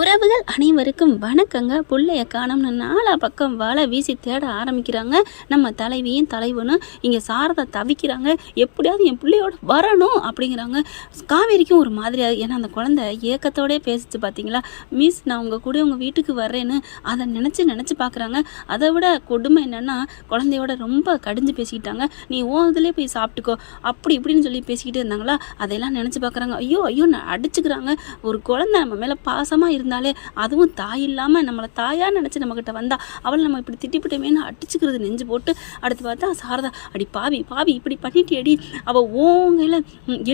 உறவுகள் அனைவருக்கும் வணக்கங்க. புள்ளைய காணோம்னு நாலா பக்கம் வலை வீசி தேட ஆரம்பிக்கிறாங்க. நம்ம தலைவியும் தலைவனும் இங்கே சாரதா தவிக்கிறாங்க. எப்படியாவது என் பிள்ளையோட வரணும் அப்படிங்கிறாங்க. காவேரிக்கும் ஒரு மாதிரியாக, ஏன்னா அந்த குழந்தை ஏக்கத்தோடே பேசிச்சு பார்த்தீங்களா. மிஸ், நான் உங்கள் கூட உங்கள் வீட்டுக்கு வர்றேன்னு அதை நினச்சி பார்க்குறாங்க. அதை விட கொடுமை என்னென்னா, குழந்தையோட ரொம்ப கடிஞ்சு பேசிக்கிட்டாங்க. நீ இதிலே போய் சாப்பிட்டுக்கோ அப்படி இப்படின்னு சொல்லி பேசிக்கிட்டு இருந்தாங்களா. அதையெல்லாம் நினச்சி பார்க்குறாங்க. ஐயோ நான் அடிச்சுக்கிறாங்க. ஒரு குழந்தை நம்ம மேலே பாசமாக இருந்தாலே, அதுவும் தாய் இல்லாமல் நம்மளை தாயாக நினச்சி நம்மக்கிட்ட வந்தா அவள் நம்ம இப்படி திட்டிப்பிட்டமேன்னு அடிச்சுக்கிறது நெஞ்சு போட்டு. அடுத்து பார்த்தா சாரதா, அடி பாவி இப்படி பண்ணிட்டு அடி, அவள் ஓங்கையில்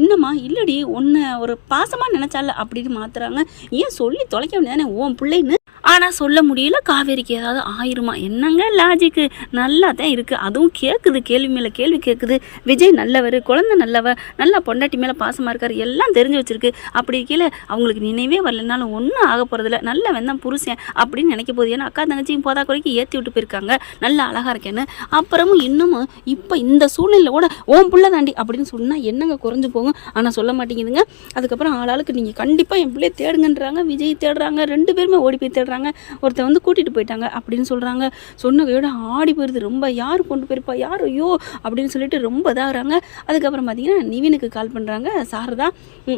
என்னம்மா இல்லடி உன்னை ஒரு பாசமாக நினச்சால அப்படின்னு மாத்துறாங்க. ஏன் சொல்லி தொலைக்க வேண்டியதானே உன் பிள்ளைன்னு. ஆனால் சொல்ல முடியல. காவேரிக்கு ஏதாவது ஆயிருமா என்னங்க லாஜிக்கு? நல்லா தான் இருக்குது. அதுவும் கேட்குது, கேள்வி மேலே கேள்வி கேட்குது. விஜய் நல்லவர், குழந்தை நல்லவர், நல்லா பொண்டாட்டி மேலே பாசமாக இருக்கார், எல்லாம் தெரிஞ்சு வச்சுருக்கு. அப்படி கீழே அவங்களுக்கு நினைவே வரலனாலும் ஒன்றும் ஆக போகிறதில்ல, நல்ல வெந்தான் புருஷன் அப்படின்னு நினைக்க போகுது. ஏன்னா அக்கா தங்கச்சியும் போதா குறைக்கு ஏற்றி விட்டு போயிருக்காங்க, நல்லா அழகாக இருக்கேன்னு. அப்புறமும் இன்னமும் இப்போ இந்த சூழ்நிலை கூட ஓம் பிள்ளை தாண்டி அப்படின்னு சொன்னால் என்னங்க குறைஞ்சு போகும். ஆனால் சொல்ல மாட்டேங்குதுங்க. அதுக்கப்புறம் ஆளாளுக்கு நீங்கள் கண்டிப்பாக என் பிள்ளையை தேடுங்கன்றாங்க. விஜய் தேடுறாங்க, ரெண்டு பேருமே ஓடி போய் தேடுறாங்க. ஒருத்தர் வந்து கூட்டிட்டு போயிட்டாங்க அப்படின்னு சொல்றாங்க. சொன்னகையோட ஆடி போயிருது. ரொம்ப யார் கொண்டு போயிருப்பா, யார் ஐயோ அப்படின்னு சொல்லிட்டு ரொம்ப இதாகிறாங்க. அதுக்கப்புறம் பார்த்தீங்கன்னா நிவினுக்கு கால் பண்ணுறாங்க சாரதா.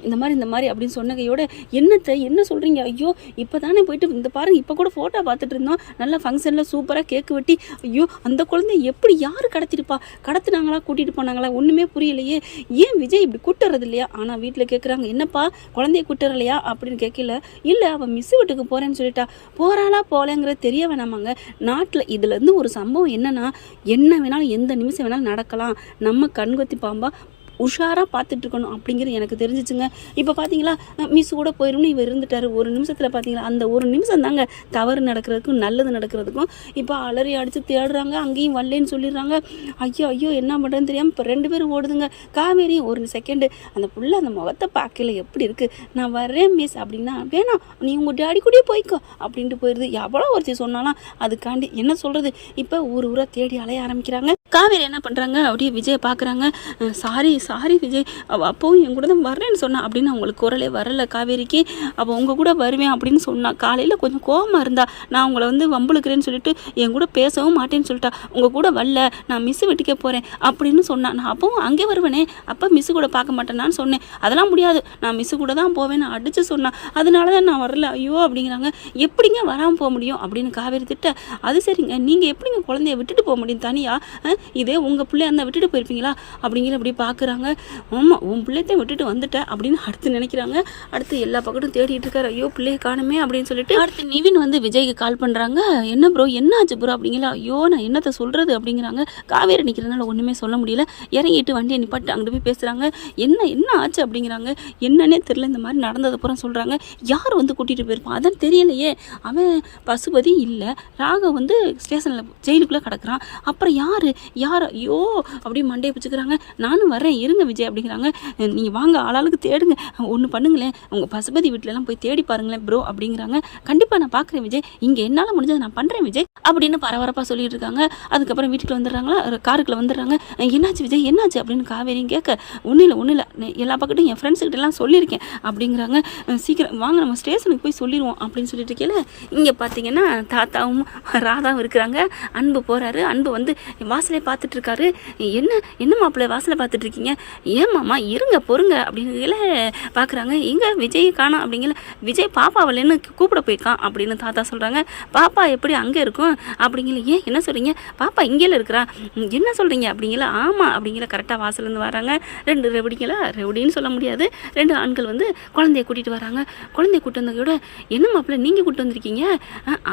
இந்த மாதிரி அப்படின்னு சொன்னகையோட, என்ன சொல்கிறீங்க? ஐயோ இப்போ தானே போயிட்டு இந்த பாருங்க, இப்போ கூட ஃபோட்டோ பார்த்துட்டு இருந்தோம், நல்ல ஃபங்க்ஷனில் சூப்பராக கேக்கு வெட்டி. ஐயோ அந்த குழந்தை எப்படி யார் கடத்திருப்பா, கடத்துனாங்களா கூட்டிகிட்டு போனாங்களா ஒன்றுமே புரியலையே. ஏன் விஜய் இப்படி கூட்டுறது இல்லையா? ஆனால் வீட்டில் கேட்குறாங்க, என்னப்பா குழந்தைய கூட்டுறலையா அப்படின்னு கேட்கல. இல்லை அவள் மிஸ் வீட்டுக்கு போகிறேன்னு சொல்லிட்டா. போகிறாளா போகலங்கிறது தெரிய வேணாமாங்க. நாட்டில் இதுலேருந்து ஒரு சம்பவம் என்னென்னா, என்ன வேணாலும் எந்த நிமிஷம் வேணாலும் நடக்கலாம். நம்ம கண்கொத்தி பாம்பா உஷாராக பார்த்துட்டு இருக்கணும் அப்படிங்கிறது எனக்கு தெரிஞ்சிச்சுங்க. இப்போ பார்த்தீங்களா, மிஸ் கூட போயிடும்னு இவர் இருந்துட்டார். ஒரு நிமிஷத்தில் பார்த்தீங்களா, அந்த ஒரு நிமிஷம் தாங்க தவறு நடக்கிறதுக்கும் நல்லது நடக்கிறதுக்கும். இப்போ அலறி அடித்து தேடுறாங்க, அங்கேயும் வரலன்னு சொல்லிடுறாங்க. ஐயோ என்ன பண்ணுறதுன்னு தெரியாமல் இப்போ ரெண்டு பேரும் ஓடுதுங்க. காவேரியும் ஒரு செகண்டு அந்த புள்ள அந்த முகத்தை பார்க்கல, எப்படி இருக்குது, நான் வர்றேன் மிஸ் அப்படின்னா, வேணாம் நீ உங்கள் டேடி கூடயே போய்க்கோ அப்படின்ட்டு போயிடுது. எவ்வளோ ஒருத்தி சொன்னாலும் அதுக்காண்டி என்ன சொல்கிறது. இப்போ ஊரை தேடி அலைய ஆரம்பிக்கிறாங்க. காவேரி என்ன பண்ணுறாங்க, அப்படியே விஜயை பார்க்குறாங்க. சாரி விஜய், அப்போவும் என் கூட தான் வர்றேன்னு சொன்னான் அப்படின்னு அவங்களுக்கு குரலே வரலை காவேரிக்கு. அப்போ உங்கள் கூட வருவேன் அப்படின்னு சொன்னான். காலையில் கொஞ்சம் கோபமாக இருந்தா, நான் உங்களை வந்து வம்புழுக்கிறேன்னு சொல்லிட்டு என் கூட பேசவும் மாட்டேன்னு சொல்லிட்டா. உங்கள் கூட வரல, நான் மிஸ் வீட்டுக்கே போகிறேன் அப்படின்னு சொன்னான். நான் அப்போவும் அங்கே வருவேனே, அப்போ மிஸ்ஸு கூட பார்க்க மாட்டேன்னான்னு சொன்னேன். அதெல்லாம் முடியாது, நான் மிஸ்ஸு கூட தான் போவேன் அடித்து சொன்னான், அதனால தான் நான் வரல. ஐயோ அப்படிங்கிறாங்க. எப்படிங்க வராமல் போக முடியும் அப்படின்னு காவேரி திட்ட. அது சரிங்க, நீங்கள் எப்படிங்க குழந்தைய விட்டுட்டு போக முடியும் தனியாக? இதே உங்கள் பிள்ளையா இருந்தால் விட்டுட்டு போயிருப்பீங்களா அப்படிங்கிற அப்படி பார்க்குறாங்க. ஆமாம் உன் பிள்ளையத்தை விட்டுட்டு வந்துட்டேன் அப்படின்னு அடுத்து நினைக்கிறாங்க. அடுத்து எல்லா பக்கத்தும் தேடிட்டு இருக்காரு. ஐயோ பிள்ளையை காணுமே அப்படின்னு சொல்லிட்டு அடுத்து நிவின் வந்து விஜய்க்கு கால் பண்ணுறாங்க. என்ன ப்ரோ என்ன ஆச்சு ப்ரோ அப்படிங்களா. ஐயோ நான் என்னத்தை சொல்கிறது அப்படிங்கிறாங்க. காவேரி நிற்கிறதுனால ஒன்றுமே சொல்ல முடியல. இறங்கிட்டு வண்டியை நிப்பாட்டு அங்கே போய் பேசுகிறாங்க. என்ன ஆச்சு அப்படிங்கிறாங்க. என்னன்னே தெரியல, இந்த மாதிரி நடந்ததுக்கப்புறம் சொல்கிறாங்க. யார் வந்து கூட்டிகிட்டு போயிருப்பான் அதான் தெரியலையே. அவன் பசுபதி இல்லை, ராக வந்து ஸ்டேஷனில் ஜெயிலுக்குள்ளே கிடக்குறான். அப்புறம் யார் ஐயோ அப்படி மண்டையை பிடிச்சிக்கிறாங்க. நானும் வரேன் இருங்க விஜய் அப்படிங்கிறாங்க. நீங்கள் வாங்க ஆளாளுக்கு தேடுங்க, ஒன்று பண்ணுங்களேன், உங்கள் பசுபதி வீட்டிலலாம் போய் தேடி பாருங்களேன் ப்ரோ அப்படிங்கிறாங்க. கண்டிப்பாக நான் பார்க்குறேன் விஜய், இங்கே என்னால் முடிஞ்சதை நான் பண்ணுறேன் விஜய் அப்படின்னு பரபரப்பாக சொல்லிட்டு இருக்காங்க. அதுக்கப்புறம் வீட்டுக்கு வந்துடுறாங்களா, காருக்குள்ளே வந்துடுறாங்க. என்னாச்சு விஜய் என்னாச்சு அப்படின்னு காவேரியும் கேட்க, ஒன்றும் இல்லை எல்லா பக்கட்டும் என் ஃப்ரெண்ட்ஸுக்கிட்டலாம் சொல்லியிருக்கேன் அப்படிங்கிறாங்க. சீக்கிரம் வாங்க நம்ம ஸ்டேஷனுக்கு போய் சொல்லிடுவோம் அப்படின்னு சொல்லிட்டு இருக்கேன். இங்கே பார்த்தீங்கன்னா தாத்தாவும் ராதாவும் இருக்கிறாங்க. அன்பு போகிறாரு. அன்பு வந்து வாசலே பார்த்துட்டு இருக்காரு. என்ன மாப்பிள்ளை வாசலை பார்த்துட்டு இருக்கீங்க? ஏன் மாமா இருங்க பொறுங்க அப்படிங்கிற பார்க்குறாங்க. எங்கே விஜய் காணோம் அப்படிங்கிற. விஜய் பாப்பாவில்லைன்னு கூப்பிட போயிருக்கான் அப்படின்னு தாத்தா சொல்கிறாங்க. பாப்பா எப்படி அங்கே இருக்கும் அப்படிங்கிற. ஏன் என்ன சொல்கிறீங்க, பாப்பா இங்கேல இருக்கிறா என்ன சொல்கிறீங்க அப்படிங்கிற. ஆமாம் அப்படிங்கிற. கரெக்டாக வாசலேருந்து வராங்க ரெண்டு ரெவடின்னு சொல்ல முடியாது, ரெண்டு ஆண்கள் வந்து குழந்தைய கூட்டிகிட்டு வராங்க. குழந்தைய கூட்டு வந்ததோட, என்ன மாப்பிள்ளை நீங்கள் கூட்டு வந்திருக்கீங்க?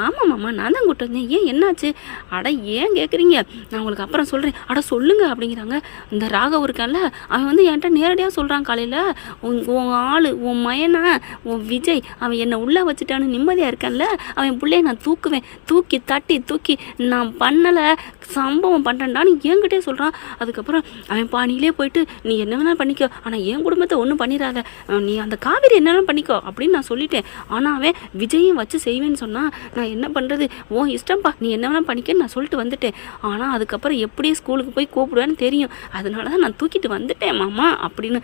ஆமாம் மாமா நான் தான் கூட்டு வந்தேன். ஏன் என்னாச்சு? அட ஏன் கேட்குறீங்க, நான் உங்களுக்கு அப்புறம் சொல்கிறேன், அட சொல்லுங்க அப்படிங்கிறாங்க. இந்த ராகவ் இருக்கான்ல, அவன் வந்து என்கிட்ட நேரடியாக சொல்கிறான் காலையில், உன் ஆள் உன் மயனா உன் விஜய் அவன் என்னை உள்ளே வச்சுட்டான்னு நிம்மதியாக இருக்கான்ல, அவன் பிள்ளைய நான் தூக்குவேன், தூக்கி நான் பண்ணலை சம்பவம் பண்ணுறேன்டான்னு என்கிட்டே சொல்கிறான். அதுக்கப்புறம் அவன் பாணியிலே போயிட்டு, நீ என்ன வேணாலும் பண்ணிக்கோ, ஆனால் என் குடும்பத்தை ஒன்றும் பண்ணிடாத, நீ அந்த காவேரி என்னென்ன பண்ணிக்கோ அப்படின்னு நான் சொல்லிட்டேன். ஆனால் அவன் விஜயும் வச்சு செய்வேன்னு சொன்னால் நான் என்ன பண்ணுறது, ஓ இஷ்டம்ப்பா நீ என்ன வேணாலும் பண்ணிக்கன்னு நான் சொல்லிட்டு வந்துட்டேன். ஆனால் அதுக்கப்புறம் எப்படி ஸ்கூலுக்கு போய் கூப்பிடுவேன்னு தெரியும், அதனால தான் நான் தூக்கிட்டு வந்துட்டேன் மாமா அப்படின்னு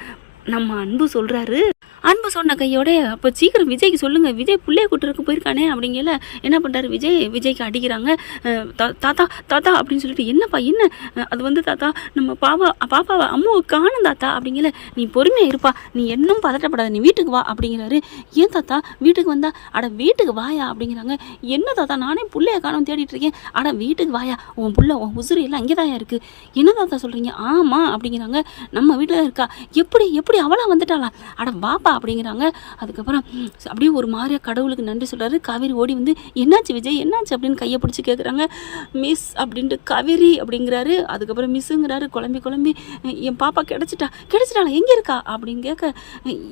நம்ம அன்பு சொல்கிறாரு. அன்பு சொன்ன கையோட அப்போ சீக்கிரம் விஜய்க்கு சொல்லுங்கள், விஜய் பிள்ளைய கூட்டுறதுக்கு போயிருக்கானே அப்படிங்கல. என்ன பண்ணுறாரு விஜய்க்கு அடிக்கிறாங்க. தாத்தா தாத்தா அப்படின்னு சொல்லிட்டு, என்னப்பா என்ன? அது வந்து தாத்தா நம்ம பாப்பாவை அம்மாவை காணும் தாத்தா அப்படிங்கல. நீ பொறுமையாக இருப்பா, நீ இன்னும் பதட்டப்படாத, நீ வீட்டுக்கு வா அப்படிங்கிறாரு. ஏன் தாத்தா வீட்டுக்கு வந்தா? அட வீட்டுக்கு வாயா அப்படிங்கிறாங்க. என்ன தாத்தா நானே பிள்ளைய காணும் தேடிட்டு இருக்கேன். அட வீட்டுக்கு வாயா, உன் புள்ள உன் உசுறு எல்லாம் அங்கே தான் இருக்குது. என்ன தாத்தா சொல்கிறீங்க? ஆமாம் அப்படிங்கிறாங்க. நம்ம வீட்டில் தான் இருக்கா. எப்படி எப்படி அவளாக வந்துட்டாளா? அட வாப்பா அப்படிங்கிறாங்க. அதுக்கப்புறம் அப்படியே ஒரு மாதிரியா கடவுளுக்கு நன்றி சொல்கிறாரு. காவேரி ஓடி வந்து, என்னாச்சு விஜய் என்னாச்சு அப்படின்னு கையை பிடிச்சி கேட்குறாங்க. மிஸ் அப்படின்ட்டு காவேரி அப்படிங்கிறாரு. அதுக்கப்புறம் மிஸ்ஸுங்கிறாரு. குழம்பி என் பாப்பா கிடைச்சிட்டாளா எங்கே இருக்கா அப்படின்னு கேட்க,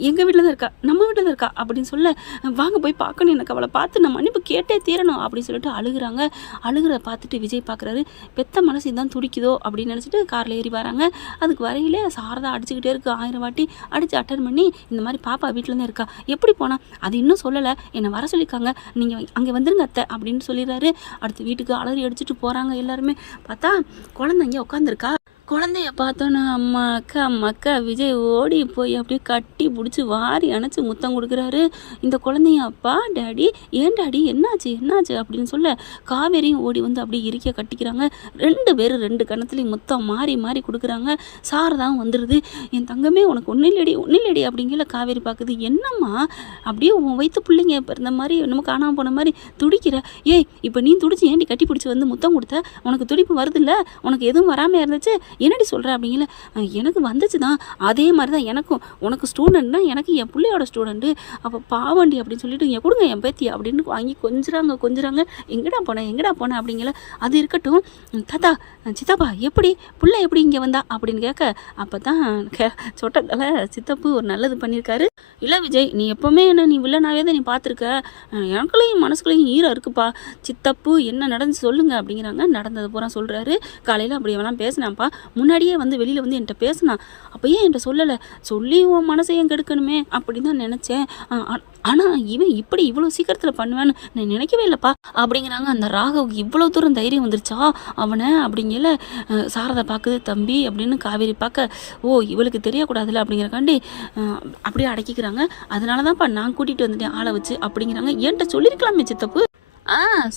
எங்கள் வீட்டில் தான் இருக்கா, நம்ம வீட்டில் தான் இருக்கா அப்படின்னு சொல்ல, வாங்க போய் பார்க்கணும், எனக்கு அவளை பார்த்து நான் மன்னிப்பு கேட்டே தீரணும் அப்படின்னு சொல்லிட்டு அழுகுறாங்க. அழுகிறத பார்த்துட்டு விஜய் பார்க்குறாரு. பெத்த மனசு இதான் துடிக்குதோ அப்படின்னு நினச்சிட்டு காரில் ஏறி வராங்க. அதுக்கு வரையிலே சாரதா அடிச்சுக்கிட்டே இருக்குது. 1000 வாட்டி அடித்து அட்டன் பண்ணி, இந்த மாதிரி பாப்பா வீட்டில் தான் இருக்கா, எப்படி போனா? அது இன்னும் சொல்லலை, என்னை வர சொல்லியிருக்காங்க, நீங்கள் அங்கே வந்துருங்க அத்தை அப்படின்னு சொல்லிடுறாரு. அடுத்து வீட்டுக்கு அலறி அடிச்சுட்டு போகிறாங்க. எல்லாருமே பார்த்தா குழந்தை இங்கே உட்காந்துருக்கா. குழந்தைய பார்த்தோன்னே அம்மா அக்கா விஜய் ஓடி போய் அப்படியே கட்டி பிடிச்சி வாரி அணைச்சி முத்தம் கொடுக்குறாரு. இந்த குழந்தைய அப்பா டேடி, ஏன் டேடி என்னாச்சு அப்படின்னு சொல்ல, காவேரியும் ஓடி வந்து அப்படியே இறுக்கிய கட்டிக்கிறாங்க. 2 பேரும் 2 கணத்துலேயும் முத்தம் மாறி கொடுக்குறாங்க. சாரதாவும் வந்துடுது. என் தங்கமே உனக்கு ஒன்றும் இல்லடி அப்படிங்கிற. காவேரி பார்க்குது. என்னம்மா அப்படியே உன் வயிற்று பிள்ளைங்க பிறந்த மாதிரி நம்ம காணாமல் போன மாதிரி துடிக்கிற? ஏய் இப்போ நீ துடிச்சு ஏன்டி கட்டி பிடிச்சி வந்து முத்தம் கொடுத்த? உனக்கு துடிப்பு வருதில்ல? உனக்கு எதுவும் வராமல் இருந்துச்சு, என்னடி சொல்கிற அப்படிங்கல. எனக்கு வந்துச்சு தான், அதே மாதிரி தான் எனக்கும். உனக்கு ஸ்டூடெண்ட்னா எனக்கு என் பிள்ளையோட ஸ்டூடெண்ட்டு, அப்போ பாவண்டி அப்படின்னு சொல்லிட்டு என் கொடுங்க என் பேத்தி அப்படின்னு வாங்கி கொஞ்சுறாங்க. எங்கடா போனேன் அப்படிங்கல. அது இருக்கட்டும் தாத்தா சித்தப்பா பிள்ளை எப்படி இங்கே வந்தா அப்படின்னு கேட்க, அப்போ தான் சொட்டத்தில் சித்தப்பு ஒரு நல்லது பண்ணியிருக்காரு. இல்லை விஜய், நீ எப்போவுமே என்ன நீ வில்லனாவே தான் நீ பார்த்துருக்க, எனக்குள்ளேயும் மனசுக்குள்ளேயும் ஈரம் இருக்குப்பா. சித்தப்பு என்ன நடந்துச்சு சொல்லுங்க அப்படிங்கிறாங்க. நடந்தது பூரா சொல்கிறாரு. காலையில் அப்படி எவெல்லாம் பேசினான்ப்பா, முன்னாடியே வந்து வெளியில் வந்து என்கிட்ட பேசினான், அப்போ ஏன் என்கிட்ட சொல்லலை? சொல்லி உன் மனசை ஏன் கெடுக்கணுமே அப்படின்னு தான் நினச்சேன். ஆனால் இவன் இப்படி இவ்வளோ சீக்கிரத்தில் பண்ணுவேன்னு நான் நினைக்கவே இல்லைப்பா அப்படிங்கிறாங்க. அந்த ராகவுக்கு இவ்வளோ தூரம் தைரியம் வந்துருச்சா அவனை அப்படிங்கல. சாரதை பார்க்குது. தம்பி அப்படின்னு காவேரி பார்க்க, ஓ இவளுக்கு தெரியக்கூடாதுல்ல அப்படிங்கிறக்காண்டி அப்படியே அடக்கிக்கிறாங்க. அதனால தான்ப்பா நான் கூட்டிகிட்டு வந்துட்டேன் ஆளை வச்சு அப்படிங்கிறாங்க. ஏன்ட்ட சொல்லியிருக்கலாமே சித்தப்பு.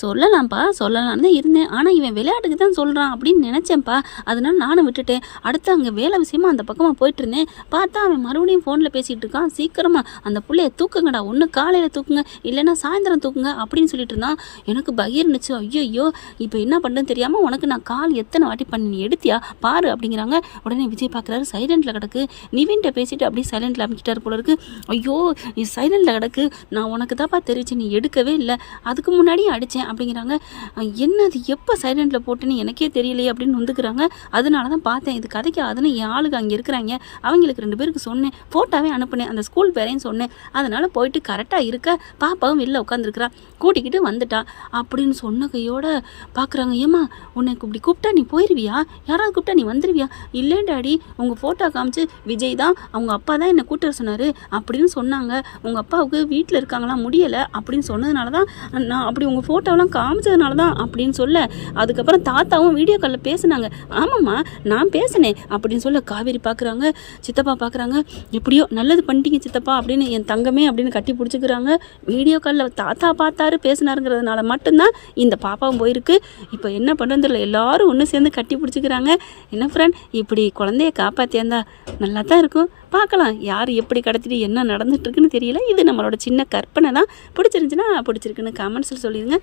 சொல்லலாம்ப்பா, சொல்லலான்னு தான் இருந்தேன். ஆனால் இவன் விளையாட்டுக்கு தான் சொல்கிறான் அப்படின்னு நினச்சேன்ப்பா, அதனால நானும் விட்டுட்டேன். அடுத்து அங்கே வேலை விஷயமா அந்த பக்கமாக போயிட்டுருந்தேன். பார்த்தா அவன் மறுபடியும் ஃபோனில் பேசிகிட்டு இருக்கான். சீக்கிரமாக அந்த பிள்ளைய தூக்குங்கடா, ஒன்று காலையில் தூக்குங்க இல்லைன்னா சாயந்தரம் தூக்குங்க அப்படின்னு சொல்லிட்டு இருந்தான். எனக்கு பகிர்ந்துச்சு. ஐயோ இப்போ என்ன பண்ணுன்னு தெரியாமல் உனக்கு நான் கால் எத்தனை வாட்டி பண்ணி நீ எடுத்தியா பாரு அப்படிங்கிறாங்க. உடனே விஜய் பார்க்குறாரு. சைலண்டில் கிடக்கு. நிவின்கிட்ட பேசிட்டு அப்படியே சைலண்டில் அமைக்கிட்டார் போல இருக்கு. ஐயோ நீ சைலண்டில் கிடக்கு, நான் உனக்கு தான்ப்பா தெரிவிச்சு, நீ எடுக்கவே இல்லை, அதுக்கு முன்னாடி அடித்தேன் அப்படிங்கிறாங்க. என்னது எப்போ சைலண்டில் போட்டுன்னு எனக்கே தெரியலையே அப்படின்னு வந்துக்கிறாங்க. அதனால தான் பார்த்தேன், இது கதைக்கு அதுன்னு என் ஆளுங்க அங்கே இருக்கிறாங்க, அவங்களுக்கு 2 பேருக்கு சொன்னேன், ஃபோட்டோவே அனுப்புனேன், அந்த ஸ்கூல் பேரையும் சொன்னேன், அதனால் போயிட்டு கரெக்டாக இருக்க பாப்பாவும் வெளில உட்காந்துருக்குறா, கூட்டிக்கிட்டு வந்துட்டா அப்படின்னு சொன்ன கையோட பார்க்குறாங்க. ஏம்மா உனக்கு இப்படி கூப்பிட்டா நீ போயிடுவியா? யாராவது கூப்பிட்டா நீ வந்துடுவியா? இல்லை டாடி, உங்கள் ஃபோட்டோ காமிச்சு விஜய் தான் அவங்க அப்பா தான் என்னை கூட்ட சொன்னார் அப்படின்னு சொன்னாங்க. உங்கள் அப்பாவுக்கு வீட்டில் இருக்காங்களா முடியலை அப்படின்னு சொன்னதுனால தான் நான் அப்படி உங்கள் ஃபோட்டோலாம் காமிச்சதுனால தான் அப்படின்னு சொல்ல, அதுக்கப்புறம் தாத்தாவும் வீடியோ காலில் பேசினாங்க. ஆமாம்மா நான் பேசினேன் அப்படின்னு சொல்ல காவேரி பார்க்குறாங்க. சித்தப்பா பார்க்குறாங்க. எப்படியோ நல்லது பண்ணிட்டீங்க சித்தப்பா அப்படின்னு என் தங்கமே அப்படின்னு கட்டி பிடிச்சிக்கிறாங்க. வீடியோ காலில் தாத்தா பார்த்தாரு பேசினாருங்கிறதுனால மட்டும்தான் இந்த பாப்பாவும் போயிருக்கு. இப்போ என்ன பண்ணுறதில்ல, எல்லாரும் ஒன்று சேர்ந்து கட்டி பிடிச்சிக்கிறாங்க. என்ன ஃப்ரெண்ட், இப்படி குழந்தைய காப்பாற்றியாந்தா நல்லா தான் இருக்கும். பார்க்கலாம் யார் எப்படி கடத்திட்டு என்ன நடந்துட்டுருக்குன்னு தெரியல. இது நம்மளோட சின்ன கற்பனை தான். பிடிச்சிருந்துச்சுன்னா பிடிச்சிருக்குன்னு கமெண்ட்ஸில் சொல்லிடுங்க.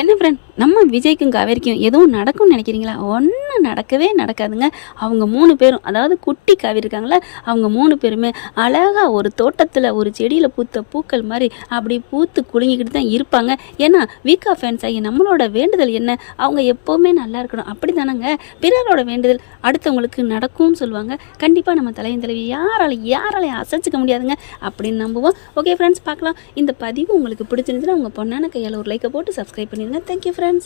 என்ன ஃப்ரெண்ட், நம்ம விஜய்க்கும் காவேரிக்கும் எதுவும் நடக்கும்னு நினைக்கிறீங்களா? ஒன்றும் நடக்கவே நடக்காதுங்க. அவங்க 3 பேரும், அதாவது குட்டி காவேரி இருக்காங்களே, அவங்க 3 பேருமே அழகாக ஒரு தோட்டத்தில் ஒரு செடியில் பூத்த பூக்கள் மாதிரி அப்படி பூத்து குலுங்கிக்கிட்டு தான் இருப்பாங்க. ஏன்னா வீக்கா ஃபேன்ஸ் ஆகி நம்மளோட வேண்டுதல் என்ன, அவங்க எப்போவுமே நல்லா இருக்கணும் அப்படி தானேங்க. பிறரோட வேண்டுதல் அடுத்தவங்களுக்கு நடக்கும்னு சொல்லுவாங்க. கண்டிப்பாக நம்ம தலைவி யாராலையும் அசைச்சிக்க முடியாதுங்க அப்படின்னு நம்புவோம். ஓகே ஃப்ரெண்ட்ஸ், பார்க்கலாம். இந்த பதிவு உங்களுக்கு பிடிச்சிருந்துச்சுன்னா உங்கள் பொண்ணான கையால் ஒரு லைக்கை போட்டு சப்ஸ்கிரைப் பண்ணிடுங்க. Thank you friends.